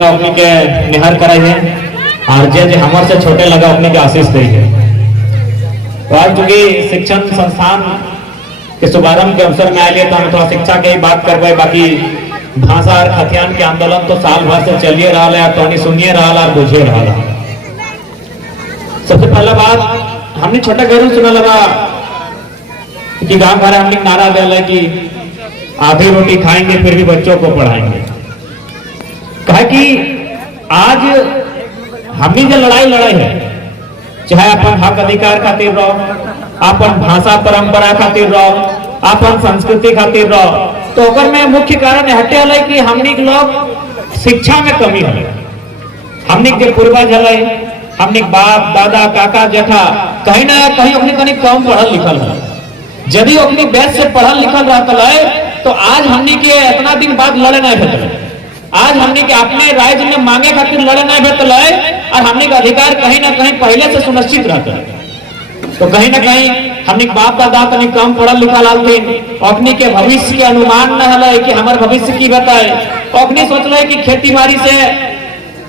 अपनी के निहार कराई है और जे हमारे से छोटे लगा अपने के आशीष दी है। तो आज चूंकि शिक्षण संस्थान के शुभारंभ के अवसर में आए तो हम थोड़ा शिक्षा के ही बात करवाए। बाकी भाषा और खतियान के आंदोलन तो साल भर से चलिए रहा है, तो सुनिए रहा और बुझे रहा। सबसे पहला बात हमने छोटा गैर सुना लगा कि गांव घर हमने नारा दिया कि आधी रोटी खाएंगे फिर भी बच्चों को पढ़ाएंगे। कहा कि आज हमनी जो लड़ाई है, चाहे अपन हक अधिकार खातिर रहो, अपन भाषा परंपरा खातिर रहो, अपन संस्कृति खातिर रहो, तो ओकर में मुख्य कारण हटे है कि हमनी के लोग शिक्षा में कमी है। हमनी के पूर्वज है, हमनी बाप दादा काका जेठा कहीं ना कहीं अपने कहीं कम पढ़ल लिखल है। यदि अपनी बेस से पढ़ल लिखल रहता है तो आज हमनी के इतना दिन बाद लड़े नहीं भेटल। आज हमने के अपने राज्य में मांगे खातिर लड़े नहीं भेटल है और हमने का अधिकार कहीं ना कहीं पहले से सुनिश्चित रहता है। तो कहीं ना कहीं हमने बाप दादा तनी कम पढ़ल लिखल आलथिन, अपनी के भविष्य के अनुमान न है कि हमारे भविष्य की बताए। अपनी सोच रहे कि खेती बाड़ी से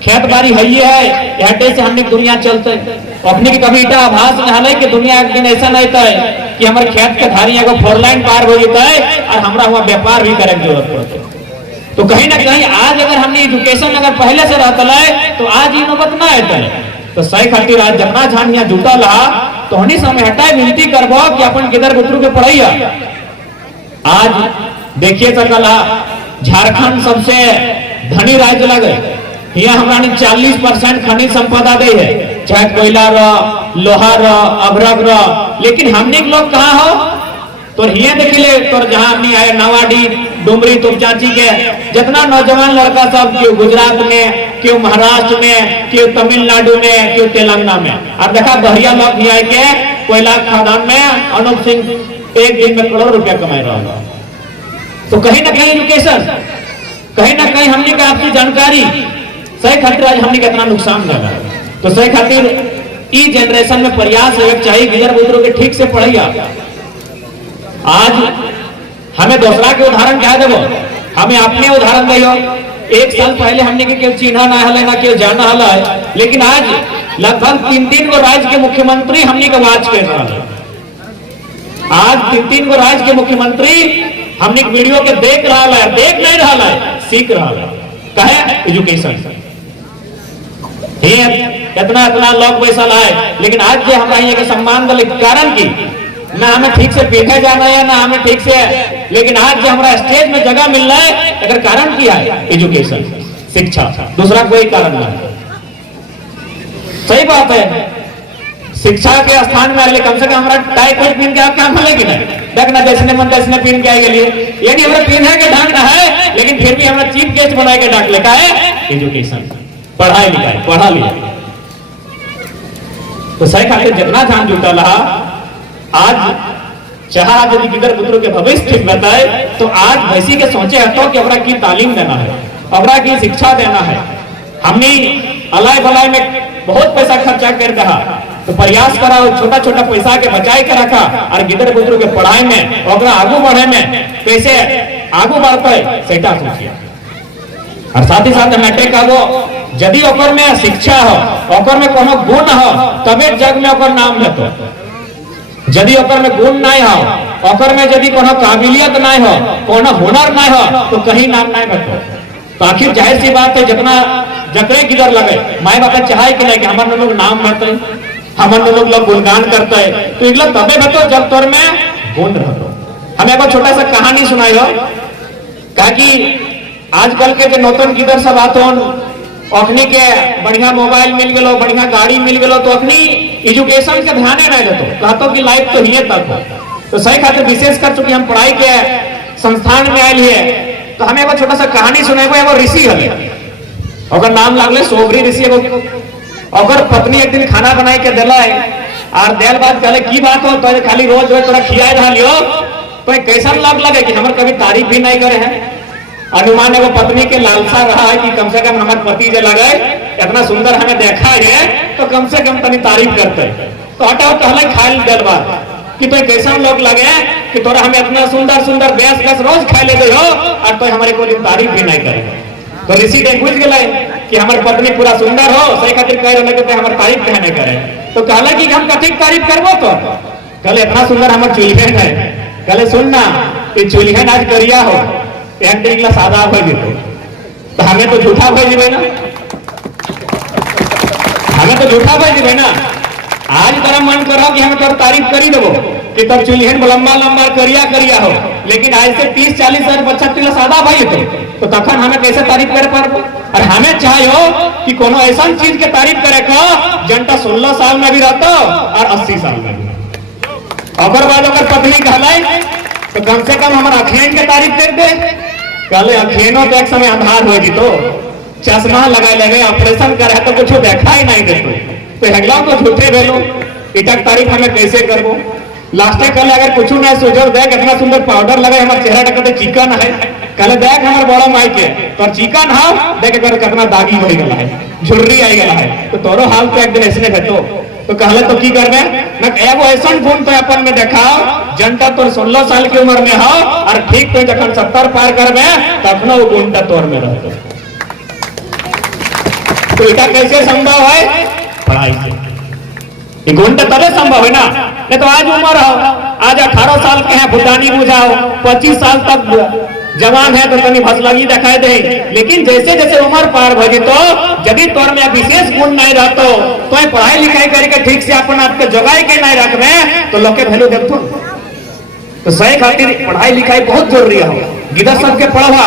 खेत बाड़ी है हटे से हमने दुनिया चलते। अपने के कभी इटा आभास न है कि दुनिया एक दिन ऐसा नहीं है कि हमारे खेत के धारी एगो 4 लाइन पार हो जाता है और हमारा हुआ व्यापार भी करे की जरूरत पड़ती है। तो कहीं ना कहीं आज अगर हमने एजुकेशन अगर पहले से रहता है तो आज ये नौबत ना आता है। तो सही खातिर आज जतना झान यहाँ जुटा रहा तो हनी समय हटाए विनती करबो कि अपन किधर बुतरू के पढ़ाइया। आज देखिए सकला झारखंड सबसे धनी राज्य लगे, यहाँ हमारा 40% खनिज संपदा दे है, चाहे कोयला रो, लोहा रो, अभ्रक रो। लेकिन हमने लोग कहाँ हो तो हिया देखिले तो जहां हमने आए नवाडी डुमरी तुपचाची के जितना नौजवान लड़का सब क्यों गुजरात में, क्यों महाराष्ट्र में, क्यों तमिलनाडु में, क्यों तेलंगाना में। और देखा बहरिया लोग यहाँ के कोयला खदान में अनूप सिंह एक दिन में करोड़ रुपया कमाए रहा। तो कहीं ना कहीं एजुकेशन, कहीं ना कहीं हमने का आपकी जानकारी सही खातिर आज हमने कितना नुकसान लगा। तो सही खातिर ई जनरेशन में प्रयास चाहिए गिदर बुजुर्ग के ठीक से पढ़ैया। आज हमें दूसरा के उदाहरण क्या देवो, हमें अपने उदाहरण दियो। 1 साल पहले हमने के क्यों चिन्हा ना हले ना क्यों जाना हला, लेकिन आज लगभग 3-3 गो राज्य के मुख्यमंत्री हमने के वाच कर रहा है। आज 3-3 गो राज्य के मुख्यमंत्री हमने वीडियो के देख रहा है, देख नहीं रहा है, सीख रहा है। कहे एजुकेशन इतना लोग पैसा लाए, लेकिन आज जो हमारे यहाँ के सम्मान वाले कारण की ना हमें ठीक से पीछे जाना है ना हमें ठीक से, लेकिन आज जो हमारा स्टेज में जगह मिल रहा है अगर कारण क्या है एजुकेशन, शिक्षा, दूसरा कोई कारण नहीं। सही बात है, शिक्षा के स्थान में आगे कम से कम हमारा टाई कोट पहन के आप काम मिलेगी ना, देखना जैसने मन तैसने पहन के आए लिए यानी हमारा पहने के ढंग है, लेकिन फिर भी हमारा चीफ गेस्ट बना के डाक लेका है एजुकेशन, पढ़ाई लिखाई, पढ़ा लिया। तो सही खातिर जितना ध्यान जुटा रहा आज चाहे यदि किधर पुत्रों के भविष्य ठीक बताए तो आज वैसी के सोचे हटो कि अवरा की तालीम देना है, अवरा की शिक्षा देना है। हमने अलाय बलाय में बहुत पैसा खर्चा कर रहा, तो प्रयास करा छोटा छोटा पैसा के बचाए के रखा और गिदर पुत्रों के पढ़ाई में और आगू बढ़े में कैसे आगू बढ़ता है सेटा सोचिए। और साथ ही साथ मैट्रिक का वो यदि ओकर में शिक्षा हो, ओकर में कोनो गुण हो तबे जग में ओकर नाम लेतो। यदि ओकर में गुण नहीं हो, ओकर में यदि कोनो काबिलियत नहीं हो, कोनो हुनर नहीं हो तो कहीं नाम नहीं बैठो। तो आखिर जाहिर सी बात है जितना जकरे किधर लगे माए बाप चाहे कि नहीं कि हमारे लोग नाम रहते, हमारे लोग गुणगान करते हैं, तो इगला तबे बैठो जब तोर में गुण रहतो। हमें एक छोटा सा कहानी सुनाई हो, कहा कि आजकल के जो नौतन किधर सब आते अखनी के बढ़िया मोबाइल मिल गलो, बढ़िया गाड़ी मिल गलो, तो अखनी एजुकेशन के ध्यान नहीं देतो, कहतो कि लाइफ तो ही तक हो। तो सही खातिर विशेष कर चुकी हम पढ़ाई के संस्थान में आये है तो हमें वो छोटा सा कहानी सुनेगो। एगो ऋषि है, अगर नाम लागले सोबरी ऋषि। अगर पत्नी एक दिन खाना बनाई के दिला और देर बाद कहले की बात हो तो खाली रोज रोज तोरा खियाए रहा लियो, तो कैसा लाभ लगे कि हमारे कभी तारीफ भी नहीं करे है। अनुमान है वो पत्नी के लालसा रहा है कि कम से कम हमारे पति जो लगे इतना सुंदर हमें देखा है तो कम से कम तनी तारीफ करते। तो हटाओ कहले खाए दिल बात कि तो कैसा लोग लगे कि तोरा हमें इतना सुंदर सुंदर बेस रोज खा ले हो और तो हमारे को तारीफ भी नहीं करे। तो ऋषि ने बुझ गए कि हमारी पत्नी पूरा सुंदर हो, सही खातिर कह रहे कहते हमारे तारीफ कहने करे। तो कहला कि हम कथी तारीफ करबो, तो कहले इतना सुंदर हमार चुल्हन है। कहले सुनना कि चुल्हन आज करिया हो, पेंटिंग ला सादा हो जेतो, तो हमें तो झूठा हो जेबे ना, हमें तो झूठा हो जेबे ना। आज तेरा मन करो कि हमें तोर तारीफ करी देबो कि तोर चुल्हन लंबा लंबा करिया करिया हो, लेकिन आज से 30-40 साल बच्चा तिला सादा भाई तो तखन हमें कैसे तारीफ करे पारबो। और हमें चाहिए कि कोनो ऐसा चीज के तारीफ करे का जनता 16 साल में भी रहता और 80 साल में भी। अगर बाद अगर पत्नी कहलाई तो कम से कम हमारा अखियन के तारीफ कर दे। कहले अखियनो तो एक समय आधार हो जी, तो चश्मा लगाए लगे ऑपरेशन करे तो कुछ देखा ही नहीं देते, तो हेगला तो झूठे भेलो, इटक तारीफ हमें कैसे करबो। लास्ट कहले अगर कुछ नहीं सोचो, देख इतना सुंदर पाउडर लगे हमारे चेहरा टकते चिकन है। कहले देख हमारे बड़ा माई के तोर चिकन हाउ देख कर कितना दागी हो गया है, झुर्री आई गया है, तो तोरो हाल तो एक दिन ऐसे भेटो। तो कहले तो की करबे ना, एगो ऐसा गुण तो अपन में देखाओ जनता तोर 16 साल की उम्र में हो और ठीक तो जखन 70 पार करबे तखनो वो गुण तोर में रहतो। तो इटा कैसे संभव है? पढ़ाई से। गुण तो तबे संभव है ना, नहीं तो आज उम्र हो, आज 18 साल के हैं भूटानी बुझाओ, 25 साल तक जवान है तो तनी भसलगी दिखाई दे, लेकिन जैसे जैसे उम्र पार हो तो यदि तोर में विशेष गुण नहीं रहतो तो पढ़ाई लिखाई करके ठीक से अपन आपके जगाई के नहीं रखबे तो लोग के वैल्यू देखो। तो सही खातिर पढ़ाई लिखाई बहुत जरूरी है। गिदर सबके पढ़वा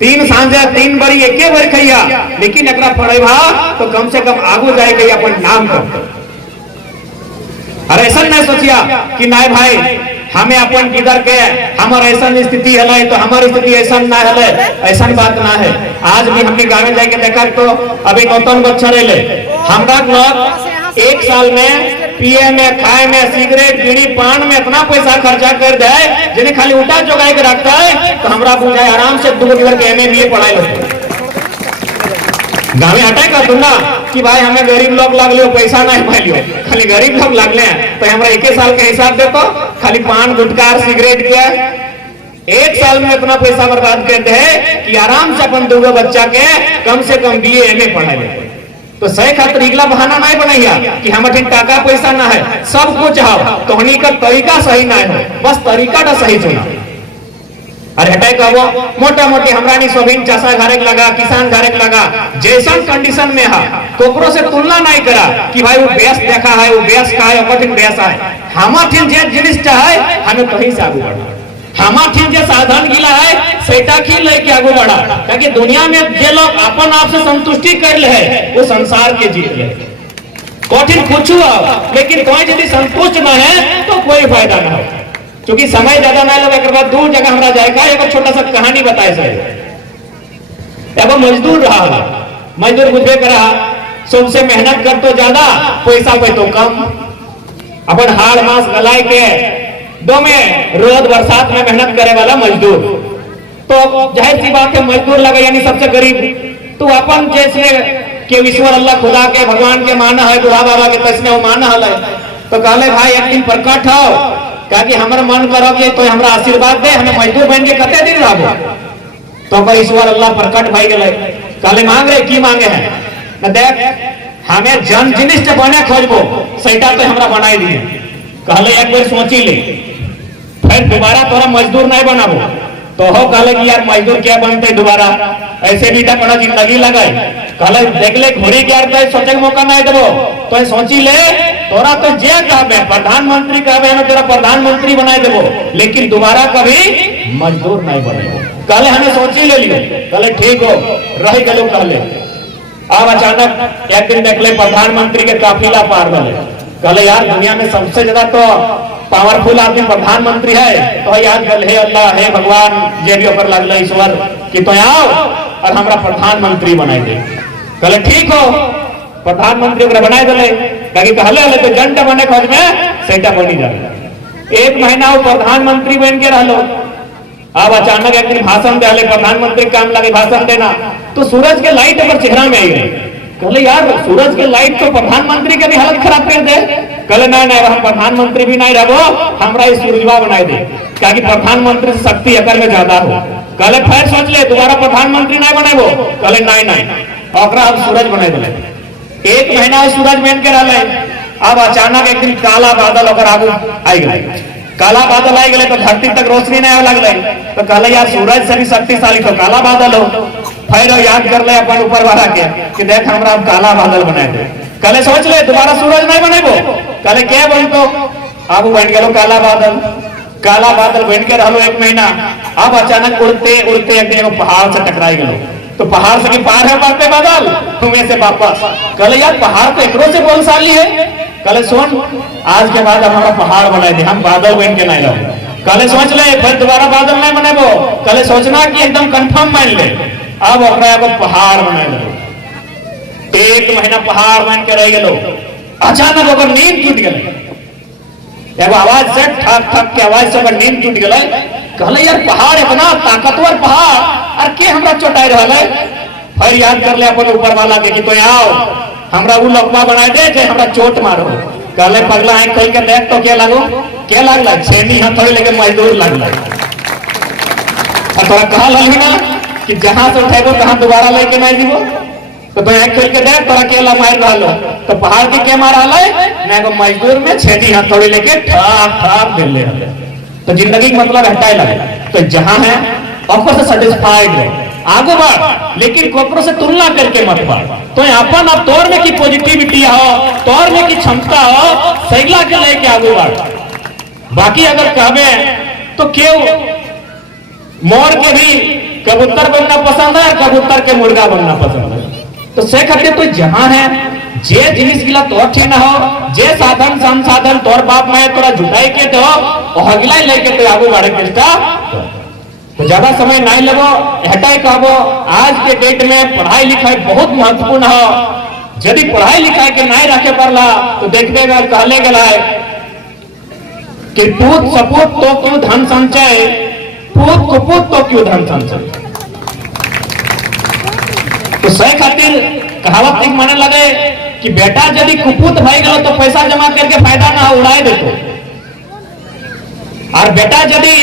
3 सांझे 3 बरी एके बार खैया, लेकिन एकरा पढ़ेबा तो कम से कम आगू जाए के अपन नाम कर। और ऐसा नहीं सोचिया कि नहीं भाई हमें अपन किधर के हमारा ऐसा स्थिति है तो हमारी स्थिति ऐसा ना है, ऐसा बात ना है। आज भी हमने गाँव में जाके देखा तो अभी नौतन बच्चा रहे हमरा लोग 1 साल में पिए में खाए में सिगरेट बीड़ी पान में इतना पैसा खर्चा कर दे जिन्हें खाली उठा जोगाई के रखता है, तो हमरा बुझाए आराम से 2 घर के MA BA पढ़ाई लगता गाँव हटाए कर दूंगा कि भाई हमें गरीब लोग लग लियो, पैसा नहीं पाइलियो, खाली गरीब लोग लगले हैं तो हमरा 1 साल के हिसाब देतो खाली पान गुटखा सिगरेट किया 1 साल में इतना पैसा बर्बाद कर दे कि आराम से अपन 2 बच्चा के कम से कम BA MA पढ़ाई ले। तो सही खातिर इगला बहाना नहीं बनैया कि हमारे टाका पैसा ना है, सब कुछ है तो हनी का तरीका सही ना है, बस तरीका का सही चुना। अरे हटाए कहबो मोटा मोटी हमरा नहीं सोभिन चासा घरे लगा, किसान घरे लगा, जैसा कंडीशन में है कोकरो से तुलना नहीं करा कि भाई वो बेस देखा है, वो बेस का है, कठिन बेस है। हमारे जे जिनिस है हमें कहीं से आगे बढ़ा, हमारे जे साधन गिला है सेटा की लेके आगे बढ़ा, ताकि दुनिया में जे लोग अपन आप से संतुष्टि कर ले है वो संसार के जीत ले। कठिन कुछ लेकिन कोई यदि संतुष्ट न है तो कोई फायदा ना हो। क्योंकि समय ज्यादा ना लगे के बाद 2 जगह हमरा जाएगा। एक छोटा सा कहानी बताए सर। एगो मजदूर रहा, मजदूर बुझे करा सबसे मेहनत कर तो ज्यादा पैसा पे तो कम, अपन हाड़ मास गलाए के 2 में रोज बरसात में मेहनत करे वाला मजदूर। तो जाहिर सी बात है मजदूर लगा यानी सबसे गरीब, तो अपन जैसे के ईश्वर अल्लाह खुदा के भगवान के माना है, बुढ़ा बाबा के तस्ने वो माना है, तो कहले भाई एक दिन प्रकट हो कि हमारा मन करोगे तो हमरा आशीर्वाद दे, हमें मजदूर बन के कते दिन रहबो। तो ईश्वर अल्लाह प्रकट भाई गए, कहले मांग रहे की मांगे हैं न देख हमें जन जिनिस बने खोजबो सैटा तो हमरा बनाई दिए। कहले एक बार सोची ले, फिर दोबारा तोरा मजदूर नहीं बनाबो। तो हो कहले कि यार मजदूर क्या बनते दोबारा, ऐसे भी तो बड़ा जिंदगी लगाए। कहले देख ले घोड़ी क्या सोचे के मौका नहीं देबो, तो सोची ले तोरा तो जे कहबे प्रधानमंत्री कहबे हमें तेरा प्रधानमंत्री बनाए देबो, लेकिन दोबारा कभी मजदूर नहीं बनेबो। कहले हमें सोची ले लियो। कहले ठीक हो रह गलो। कहले अब अचानक एक दिन देख ले प्रधानमंत्री के काफिला पार गए। कहले यार दुनिया में सबसे ज्यादा तो पावरफुल आदमी प्रधानमंत्री है, तो याद कर हे अल्लाह हे भगवान जे भी ऊपर लगल ईश्वर कि तो आओ और हमरा प्रधानमंत्री बनाए दे। कहले ठीक हो प्रधानमंत्री बनाए दिले, कहले तो जंट बने खोज में सेटा बनी जाए। 1 महीना वो प्रधानमंत्री बन के रहलो। अब अचानक एक दिन भाषण दे, प्रधानमंत्री काम लगे भाषण देना, तो सूरज के लाइट पर चेहरा में आई गई। कहले यार सूरज के लाइट तो प्रधानमंत्री के भी हालत खराब कर दे। कहले नहीं हम प्रधानमंत्री भी नहीं रहो, हमरा सूरजवा बनाए दे, क्या प्रधानमंत्री से शक्ति अकर में ज्यादा हो। कहले फिर सोच ले दोबारा प्रधानमंत्री नहीं बनेबो, कहले नहीं ओकरा अब सूरज बना दिले। एक महीना सूरज बन के रहे, अब अचानक एक दिन काला बादल ओकर आगू आई गए। काला बादल आई गए तो धरती तक रोशनी नहीं लगल, तो कहले यार सूरज से भी शक्तिशाली तो काला बादल हो। फिर याद कर ले अपन ऊपर वाला के कि देख हमरा अब काला बादल बना दे। कहले सोच ले दोबारा सूरज नहीं बनेबो, कहले क्या बनतो, अब बन गेलो काला बादल। काला बादल बन के रहो एक महीना, अब अचानक उड़ते उड़ते एक दिन पहाड़ से टकराई गलो। तो पहाड़ से पार है पाते बादल तुम्हें से वापस। कहले यार पहाड़ तो एकरो से बलशाली है। कहले सुन आज के बाद हमारा पहाड़ बनाए दे, हम बादल बन के नहीं रहो। कहले सोच ले फिर दोबारा बादल नहीं बनेबो, कहले सोचना कि एकदम कंफर्म मान ले, अब ओकरा एगो पहाड़ बनाए दो। एक महीना पहाड़ बन के रह गलो, अचानक ओकर नींद टूट गई। एगो आवाज से ठक ठक के आवाज से ओकर नींद टूट गई। कहले यार पहाड़ इतना ताकतवर पहाड़ और के हमरा चोटाई रहल है। फिर याद कर ले अपन ऊपर वाला के कि तो आओ हमरा उ लकवा बना दे जे हमरा चोट मारो। कहले पगला आंख खोल के देख तो क्या लागो, क्या लागला, छेनी हथौड़ी लेके मजदूर लागला। तोरा कहल हली ना कि जहां से उठेबो तहां दोबारा लेके नहीं दीबो, तो आंख खोल के देख तोरा के मार रहलो। तो पहाड़ के मार रहल है ना, एगो मजदूर में छेनी हथौड़ी लेके ठाक ठाक देले रहले। तो जिंदगी का मतलब हटाए लगे। तो जहां है आपको से सेटिस्फाइड रहे, आगे बढ़, लेकिन कोकरो से तुलना करके मत बढ़। तो अपन अब तौर में की पॉजिटिविटी हो, तौर में की क्षमता हो, सैला के लेके आगे बढ़। बाकी अगर कहबे तो क्यों मोर के भी कबूतर बनना पसंद है, कबूतर के मुर्गा बनना पसंद है। तो से खातिर तो जहां है जे जिनिस गिला तोर ठे ना हो, जे साधन संसाधन तोर बाप मैं तोरा जुटाई के दो हगिला लेके तो आगू बढ़े चेष्टा। तो ज्यादा समय नहीं लगो, हटाई कहबो आज के डेट में पढ़ाई लिखाई बहुत महत्वपूर्ण हो। यदि पढ़ाई लिखाई के नहीं रखे पड़ला तो देखते कहले गला कि पूत सपूत तो क्यों धन संचय, पूत कुपूत तो क्यों धन संचय। तो सही खातिर कहावत एक माने लगे कि बेटा यदि कुपूत भाई गलो तो पैसा जमा करके फायदा ना उड़ाए देतो, और बेटा यदि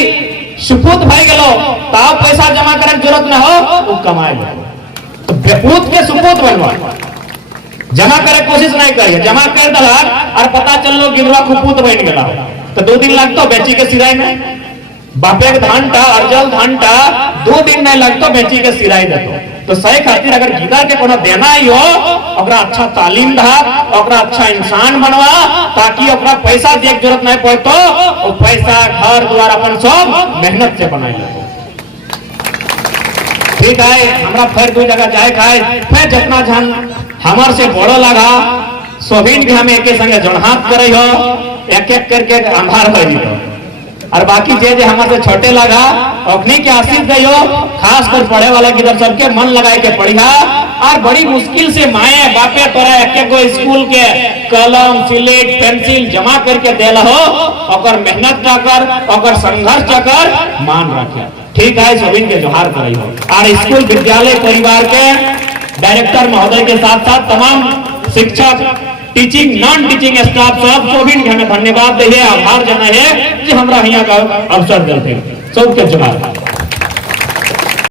सुपूत भाई गलो तब पैसा जमा करे जरूरत ना हो वो कमाए। तो बेपूत के सुपूत बनवा, जमा करे कोशिश नहीं करिए, जमा कर दला और पता चलो गिरवा कुपूत बन गया तो 2 दिन लगता बेची के सिराई में। बापे धान टा अर्जल धान टा 2 दिन नहीं लगता बेची के सिराई देतो। तो सही खातिर अगर गिदा के कोनो देना ही हो, ओकरा अच्छा तालीम दा, ओकरा अच्छा इंसान बनवा, ताकि ओकरा पैसा दिए के जरूरत नहीं पड़तो, वो पैसा घर द्वार अपन सब मेहनत से बनाई ले। ठीक है, हमरा फिर 2 जगह जाए खाए, फिर जितना जन हमार से बड़ो लगा सोभिन भी हमें एक संगे जोड़हात करे हो, एक एक करके अंधार हो हो। और बाकी जे जे हमारे से छोटे लगा अपनी के आशीष दियो, खास कर पढ़े वाला गिरफ सबके मन लगाए के पढ़िया। और बड़ी मुश्किल से माए बापे तोरा एक गो स्कूल के कलम स्लेट पेंसिल जमा करके देल हो, और मेहनत न कर, और संघर्ष न कर, मान रखे। ठीक है, सभी के जोहार करी हो। और स्कूल विद्यालय परिवार के डायरेक्टर महोदय के साथ साथ तमाम शिक्षक टीचिंग नॉन टीचिंग स्टाफ सब सभी हमें धन्यवाद दे, आभार जना है कि हमरा यहाँ का अवसर देते सबके जोहार।